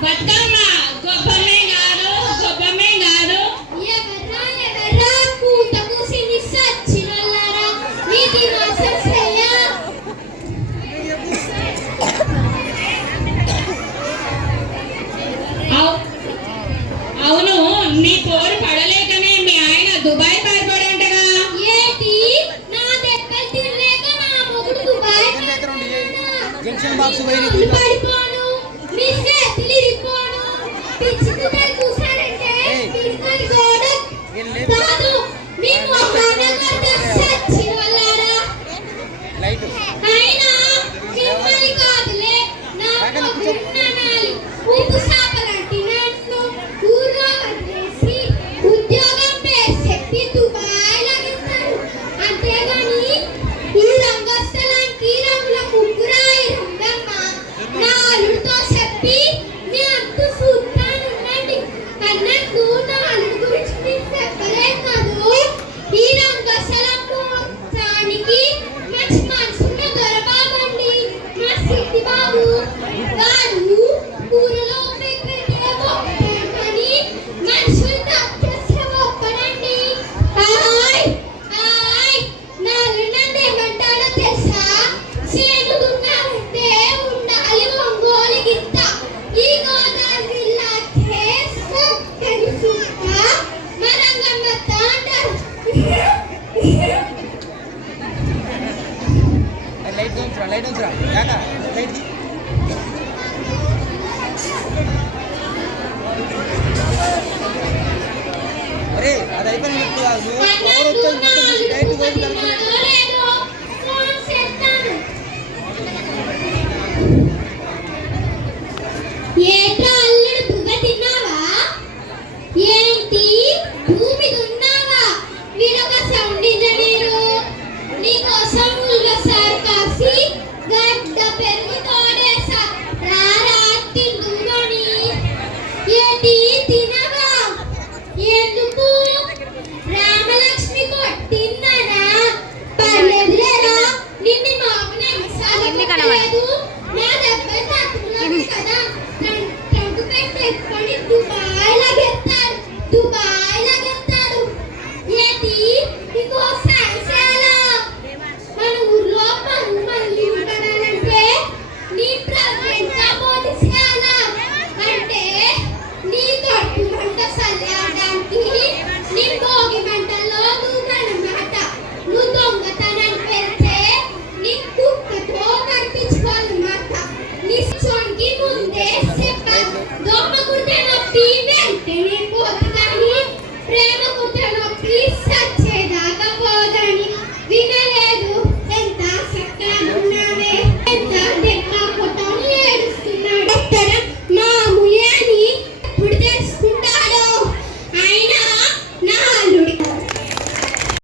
బతుకమ్మ గొప్పమే కాదు గొప్పమే కాదు ఎవర్రా ఎవర్రా పూత పూసింది సచ్చినల్లారా నీది మాసం శ్రేయ అవును నీ పోరు పడలేకనే మీ ఆయన దుబాయ్ పారిపోయాడంటగా ఏటి నా దెబ్బలు తినలేక నా మొగుడు దుబాయ్ జంక్షన్ బాక్స్ పడిపోను మీ చేతులు ఇరిపోను పిచ్చితో కూసారంటే పిచ్చితో గోడ కాదు మీ మొహాన కొట్టే సచ్చినల్లారా లైట్ అయినా మిమ్మల్ని కాదులే నా మొగుడున్నానాలి ఉప్పు సాపలాంటి నన్ను ఊర్లో వదిలేసి ఉద్యోగం పేరు చెప్పి దుబాయ్ లాగిస్తారు అంతేగాని ఈ రంగస్థలానికి రంగుల ముగ్గురాయి రంగమ్మ నా అల్లుడితో చెప్పి మీ అంతు చూస్తానుండండి అన్నట్టు నా అల్లుడి గురించి మీకు చెప్పలేదు కాదు ఈ రంగస్థలం మొత్తానికి మంచి మనసున్న దొరబాబండి మా సిట్టి బాబు వాడు ఊరిలో పెట్టే కానీ మనుషులు తప్పేస్తే ఒప్పనండి హాయ్ హాయ్ నాలు నన్ను ఏమంటాడో తెలుసా చేను దున్నారంటే ఉండాలి ఒంగోలు గిత్త ఈ గోదావరి జిల్లాకే సక్కని సుక్క మరంగమ్మ అంటారు లైట్ ఉంచురా యాక లైట్ అరే అది అయిపోయిన డైరెక్ట్